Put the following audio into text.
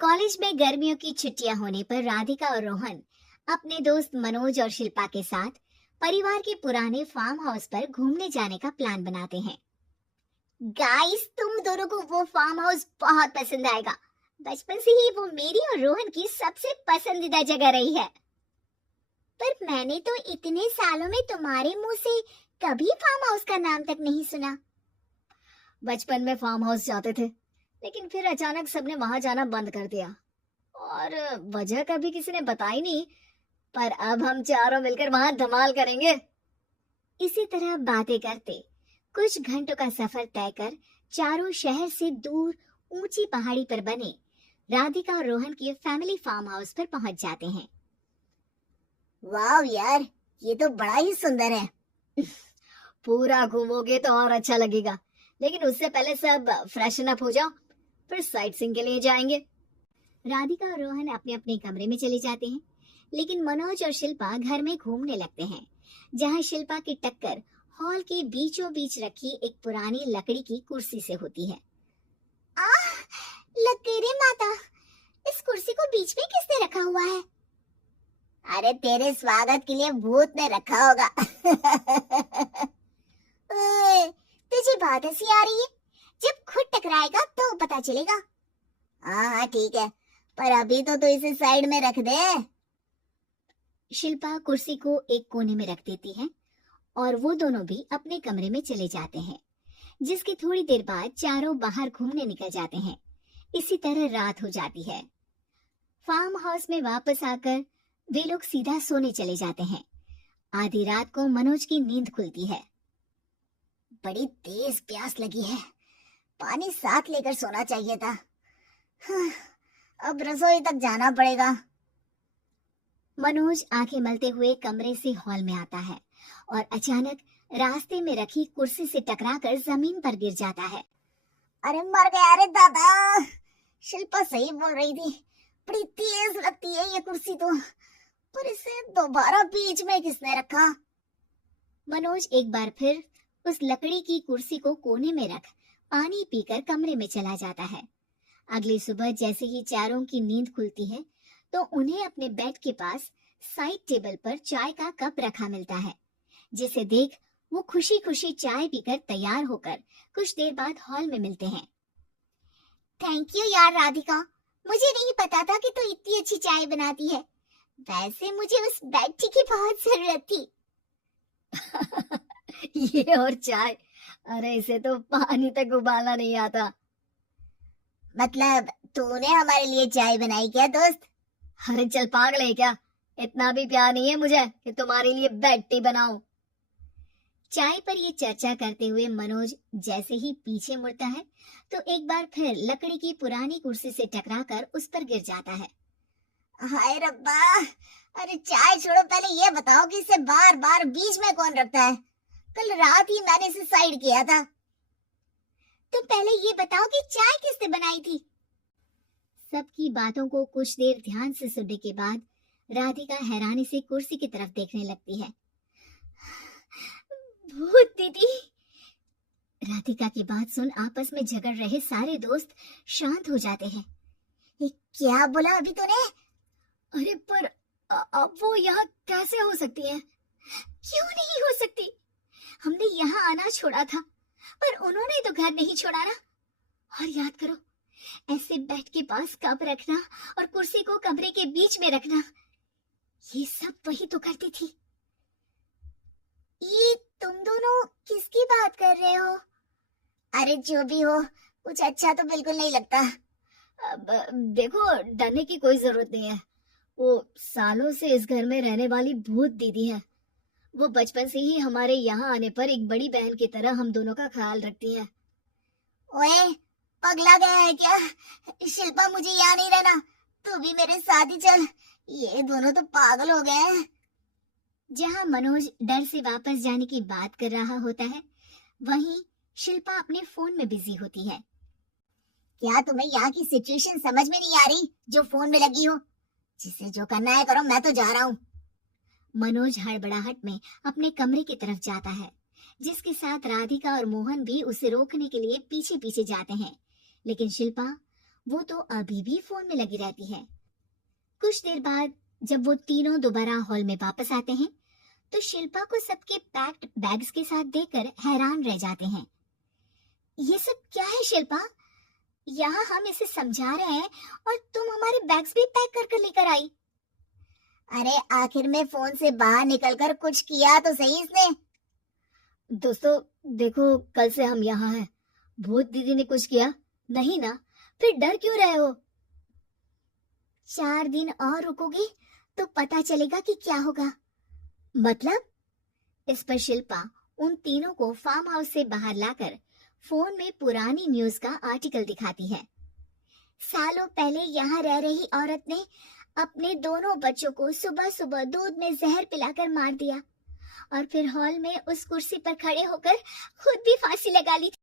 College में गर्मियों की छुट्टियां होने पर राधिका और रोहन अपने दोस्त मनोज और शिल्पा के साथ परिवार के पुराने फार्म हाउस पर घूमने जाने का प्लान बनाते हैं। गाइस, तुम दोनों को वो फार्म हाउस बहुत पसंद आएगा। बचपन से ही वो मेरी और रोहन की सबसे पसंदीदा जगह रही है। पर मैंने तो इतने सालों में तुम्हारे मुंह से कभी फार्म हाउस का नाम तक नहीं सुना। बचपन में फार्म हाउस जाते थे, लेकिन फिर अचानक सबने वहां जाना बंद कर दिया और वजह कभी किसी ने बताई नहीं। पर अब हम चारों मिलकर वहां धमाल करेंगे। इसी तरह बातें करते कुछ घंटों का सफर तय कर चारों शहर से दूर ऊंची पहाड़ी पर बने राधिका और रोहन के फैमिली फार्म हाउस पर पहुंच जाते हैं। वाह यार, ये तो बड़ा ही सुंदर है। पूरा घूमोगे तो और अच्छा लगेगा, लेकिन उससे पहले सब फ्रेशन अप हो जाओ, फिर साइट सीइंग के लिए जाएंगे। राधिका और रोहन अपने अपने कमरे में चले जाते हैं, लेकिन मनोज और शिल्पा घर में घूमने लगते हैं, जहां शिल्पा की टक्कर हॉल के बीचों बीच रखी एक पुरानी लकड़ी की कुर्सी से होती है। आह, लकीरे माता, इस कुर्सी को बीच में किसने रखा हुआ है? अरे तेरे स्वागत के लिए भूत ने रखा होगा। ओए, तुझे बात हंसी आ रही है? जब खुद टकराएगा तो पता चलेगा। हाँ ठीक है, पर अभी तो इसे साइड में रख दे। शिल्पा कुर्सी को एक कोने में रख देती है और वो दोनों भी अपने कमरे में चले जाते हैं, जिसकी थोड़ी देर बाद चारों बाहर घूमने निकल जाते हैं। इसी तरह रात हो जाती है। फार्म हाउस में वापस आकर वे लोग सीधा सोने चले जाते हैं। आधी रात को मनोज की नींद खुलती है। बड़ी तेज प्यास लगी है, पानी साथ लेकर सोना चाहिए था। हाँ, अब रसोई तक जाना पड़ेगा। मनोज आंखें मलते हुए कमरे से हॉल में आता है और अचानक रास्ते में रखी कुर्सी से टकराकर जमीन पर गिर जाता है। अरे मर गया रे दादा। शिल्पा सही बोल रही थी, बड़ी तेज लगती है ये कुर्सी तो, पर इसे दोबारा बीच में किसने रखा? मनोज एक बार फिर उस लकड़ी की कुर्सी को कोने में रख पानी पीकर कमरे में चला जाता है। अगली सुबह जैसे ही चारों की नींद खुलती है, तो उन्हें अपने बेड के पास साइड टेबल पर चाय का कप रखा मिलता है, जिसे देख वो खुशी खुशी चाय पीकर तैयार होकर कुछ देर बाद हॉल में मिलते हैं। थैंक यू यार राधिका, मुझे नहीं पता था कि तू इतनी अच्छी चाय बनाती है। वैसे मुझे उस बेड टी की बहुत जरूरत थी। ये और चाय, अरे इसे तो पानी तक उबालना नहीं आता। मतलब तूने हमारे लिए चाय बनाई क्या दोस्त? अरे चल पागल है क्या, इतना भी प्यार नहीं है मुझे कि तुम्हारे लिए बेड टी बनाऊं। चाय पर ये चर्चा करते हुए मनोज जैसे ही पीछे मुड़ता है, तो एक बार फिर लकड़ी की पुरानी कुर्सी से टकराकर उस पर गिर जाता है। हाय रब्बा, अरे चाय छोड़ो, पहले ये बताओ कि इसे बार बार बीच में कौन रखता है? कल रात ही मैंने इसे साइड किया था। तुम पहले ये बताओ कि चाय किसने बनाई थी? सबकी बातों को कुछ देर ध्यान से सुनने के बाद राधिका हैरानी से कुर्सी की तरफ देखने लगती है। भूत दीदी। राधिका की बात सुन आपस में झगड़ रहे सारे दोस्त शांत हो जाते हैं। ये क्या बोला अभी तूने? अरे पर अब वो यहाँ कैसे हो सकती है? क्यों नहीं हो सकती? हमने यहाँ आना छोड़ा था, पर उन्होंने तो घर नहीं छोड़ा ना। और याद करो, ऐसे बेड के पास कप रखना और कुर्सी को कमरे के बीच में रखना, ये सब वही तो करती थी। ये तुम दोनों किसकी बात कर रहे हो? अरे जो भी हो, कुछ अच्छा तो बिल्कुल नहीं लगता। अब देखो, डरने की कोई जरूरत नहीं है। वो सालों से इस घर में रहने वाली भूत दीदी है। वो बचपन से ही हमारे यहाँ आने पर एक बड़ी बहन की तरह हम दोनों का ख्याल रखती है। ओए, पगला गया है क्या? शिल्पा, मुझे यहाँ नहीं रहना, तू भी मेरे साथ ही चल। ये दोनों तो पागल हो गए हैं। जहाँ मनोज डर से वापस जाने की बात कर रहा होता है, वहीं शिल्पा अपने फोन में बिजी होती है। क्या तुम्हें यहाँ की सिचुएशन समझ में नहीं आ रही जो फोन में लगी हो? जिसे जो करना है करो, मैं तो जा रहा हूँ। मनोज हड़बड़ाहट में अपने कमरे की तरफ जाता है, जिसके साथ राधिका और मोहन भी उसे रोकने के लिए पीछे पीछे जाते हैं। लेकिन शिल्पा वो तो अभी भी फोन में लगी रहती है। कुछ देर बाद जब वो तीनों दोबारा हॉल में वापस आते हैं तो शिल्पा को सबके पैक्ड बैग्स के साथ देखकर हैरान रह जाते हैं। ये सब क्या है शिल्पा? यहाँ हम इसे समझा रहे हैं और तुम हमारे बैग्स भी पैक कर कर लेकर आई। अरे आखिर में फोन से बाहर निकलकर कुछ किया तो सही इसने। दोस्तों देखो, कल से हम यहाँ हैं। भूत दीदी ने कुछ किया नहीं ना? फिर डर क्यों रहे हो? 4 दिन और रुकोगे तो पता चलेगा कि क्या होगा। मतलब? इस पर शिल्पा उन तीनों को फार्म हाउस से बाहर लाकर फोन में पुरानी न्यूज का आर्टिकल दिखाती है। सालों पहले यहाँ रह रही औरत ने अपने दोनों बच्चों को सुबह सुबह दूध में जहर पिलाकर मार दिया और फिर हॉल में उस कुर्सी पर खड़े होकर खुद भी फांसी लगा ली थी।